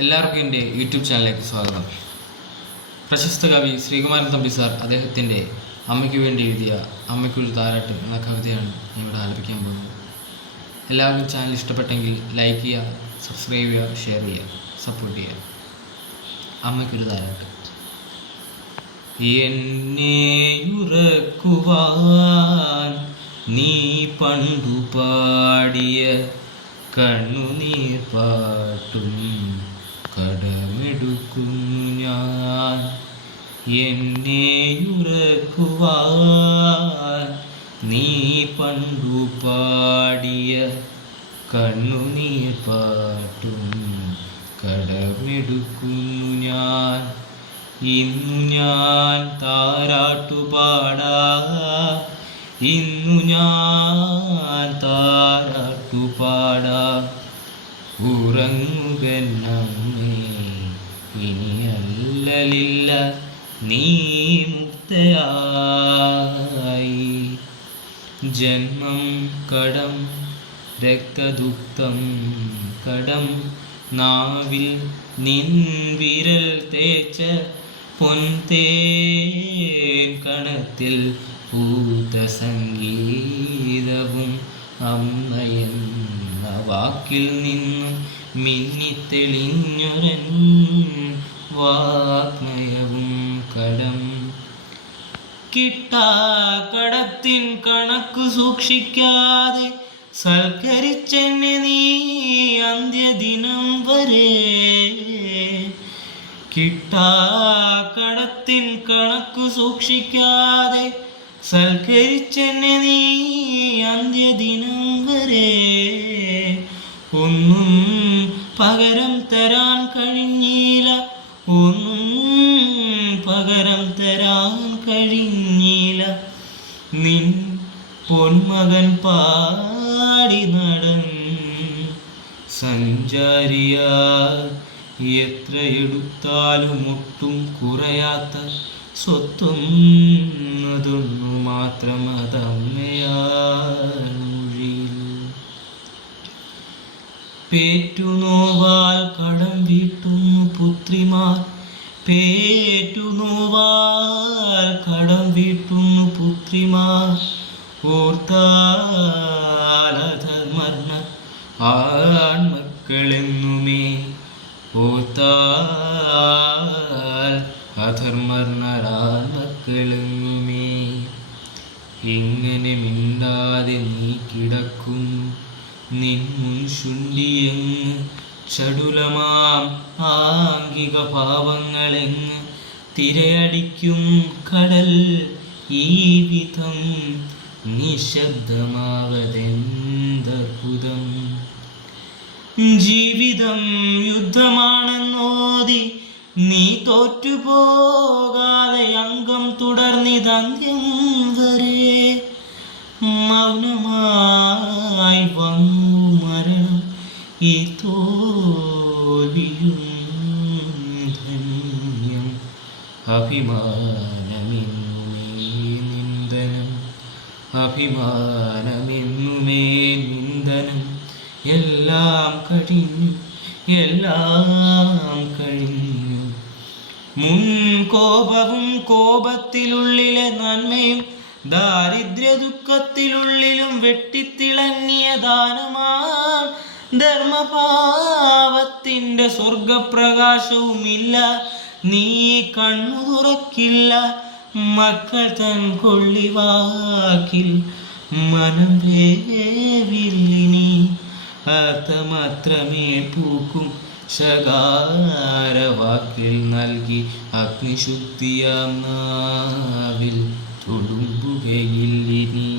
എല്ലാവർക്കും എന്റെ യൂട്യൂബ് ചാനലിലേക്ക് സ്വാഗതം. പ്രശസ്ത കവി ശ്രീകുമാരൻ തമ്പി സാർ അദ്ദേഹത്തിന്റെ അമ്മയ്ക്ക് വേണ്ടി എഴുതിയ അമ്മയ്ക്കൊരു താരാട്ട് എന്ന കവിതയാണ് ഇവിടെ ആലപിക്കാൻ പോകുന്നത്. എല്ലാവർക്കും ചാനൽ ഇഷ്ടപ്പെട്ടെങ്കിൽ ലൈക്ക് ചെയ്യുക സബ്സ്ക്രൈബ് ചെയ്യുക ഷെയർ ചെയ്യുക സപ്പോർട്ട് ചെയ്യുക. അമ്മയ്ക്കൊരു താരാട്ട്. എന്നെയുറക്കുവാൻ നീ പണ്ടു പാടിയ കണ്ണുനീർ പാട്ടും കടമെടുക്കുന്നു ഞാൻ. എന്നെ ഉറക്കുവാൻ നീ പണ്ടു പാടിയ കണ്ണുനീർ പാട്ടും കടമെടുക്കുന്നു ഞാൻ. ഇന്നു ഞാൻ താരാട്ടുപാടാ. ഇന്നു ഞാൻ താരാട്ടുപാടാ. ഉറങ്ങുകന്നമ്മേ ഇനിയല്ലലില്ല നീ മുക്തയായി. ജന്മം കടം രക്തദുഃഖം കടം നാവിൽ നിൻ വിരൽ തേച്ച പൊൻതേൻ കണത്തിൽ പൂത്ത സംഗീതവും അമ്മയെന്ന വാക്കിൽ നിന്നും മിന്നിത്തെളിഞ്ഞൊരൻ വാഗ്മയവും കടം. കിട്ടാ കടത്തിൻ കണക്ക് സൂക്ഷിക്കാതെ സൽക്കരിച്ചെന്നെ നീ അന്ത്യദിനം വരെ. കിട്ടാ കടത്തിൻ കണക്ക് സൂക്ഷിക്കാതെ സൽക്കരിച്ചെന്നെ നീ അന്ത്യദിനം വരെ. ഒന്നും പകരം തരാൻ കഴിഞ്ഞില്ല. ഒന്നും പകരം തരാൻ കഴിഞ്ഞില്ല. നിൻ പൊന്മകൻ പാടി നടൻ സഞ്ചാരിയാ എത്ര എടുത്താലും ഒട്ടും കുറയാത്ത സ്വത്തൊന്നതൊന്നു മാത്രം അതമ്മയാഴിൽ പേറ്റുനോവാൽ കടം വീട്ടുന്നു പുത്രിമാർ. പേറ്റുനോവാൽ കടം വീട്ടുന്നു പുത്രിമാർ. ഓർത്താലധർമ്മ ആൺമക്കളെന്നുമേ. ഓർത്താൽ അധർമ്മർണരാൺമക്കളെന്നുമേ എങ്ങനെ മിണ്ടാതെ നീ കിടക്കുന്നു? നിൻ മുൻശുണ്ടിയങ്ങ് ചടുലമാം ആംഗിക ഭാവങ്ങളെങ്ങ് തിരയടിക്കും കടൽ ഈ വിധം നിശബ്ദമാവതെന്തർഭുതം ജീവിതം യുദ്ധമാണെന്നോതി നീ തോറ്റുപോകാതെ അംഗം തുടർന്നിതന്ത്യം വരെ മൗനമായി അഭിമാനമെന്നുമേ നിന്ദനം എല്ലാം കഴിഞ്ഞു എല്ലാം കഴിഞ്ഞു. മുൻകോപവും കോപത്തിലുള്ളിലെ നന്മയും ദാരിദ്ര്യ ദുഃഖത്തിലുള്ളിലും വെട്ടിത്തിളങ്ങിയ ദാനമാ ധർമ്മഭാവത്തിന്റെ സ്വർഗപ്രകാശവുമില്ല. നീ കണ്ണു തുറക്കില്ല മക്കൾ തൻ കൊള്ളിവാക്കിൽ മനം വേവില്ലിനി അർത്ഥമാത്രമേ പൂക്കും ശകാരവാക്കിൽ നൽകി അഗ്നിശുദ്ധിയാം നാവിൽ തുളുമ്പുകയില്ലിനി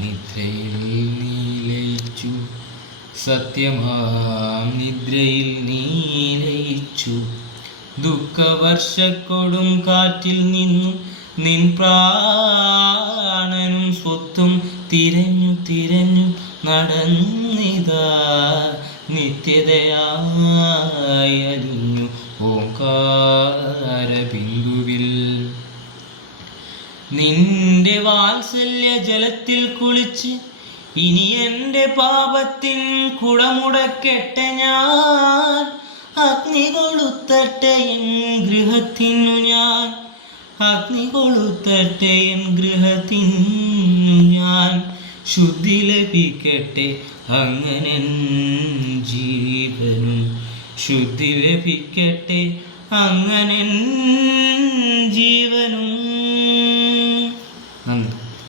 നിദ്രയിൽ സത്യമാം നിദ്രയിൽ നീലയിച്ചു ദുഃഖവർഷക്കൊടും കാറ്റിൽ നിന്നും നിൻ പ്രാണനും സ്വത്തും തിരഞ്ഞു തിരഞ്ഞു നടന്നിതാ. നിത്യതയായരിഞ്ഞു ഓങ്കാര ബിന്ദുവിൽ. നിന്റെ വാത്സല്യ ജലത്തിൽ കുളിച്ച് ഇനി എന്റെ പാപത്തിൻ കുടമുടക്കെട്ടെ ഞാൻ. അഗ്നി കൊളുത്തട്ടെ എൻ ഗൃഹത്തിനു ഞാൻ. അഗ്നി കൊളുത്തട്ടെ എൻ ഗൃഹത്തിനു ഞാൻ. ശുദ്ധി ലഭിക്കട്ടെ അങ്ങനെ ജീവനും. ശുദ്ധി ലഭിക്കട്ടെ അങ്ങനെ ജീവനും.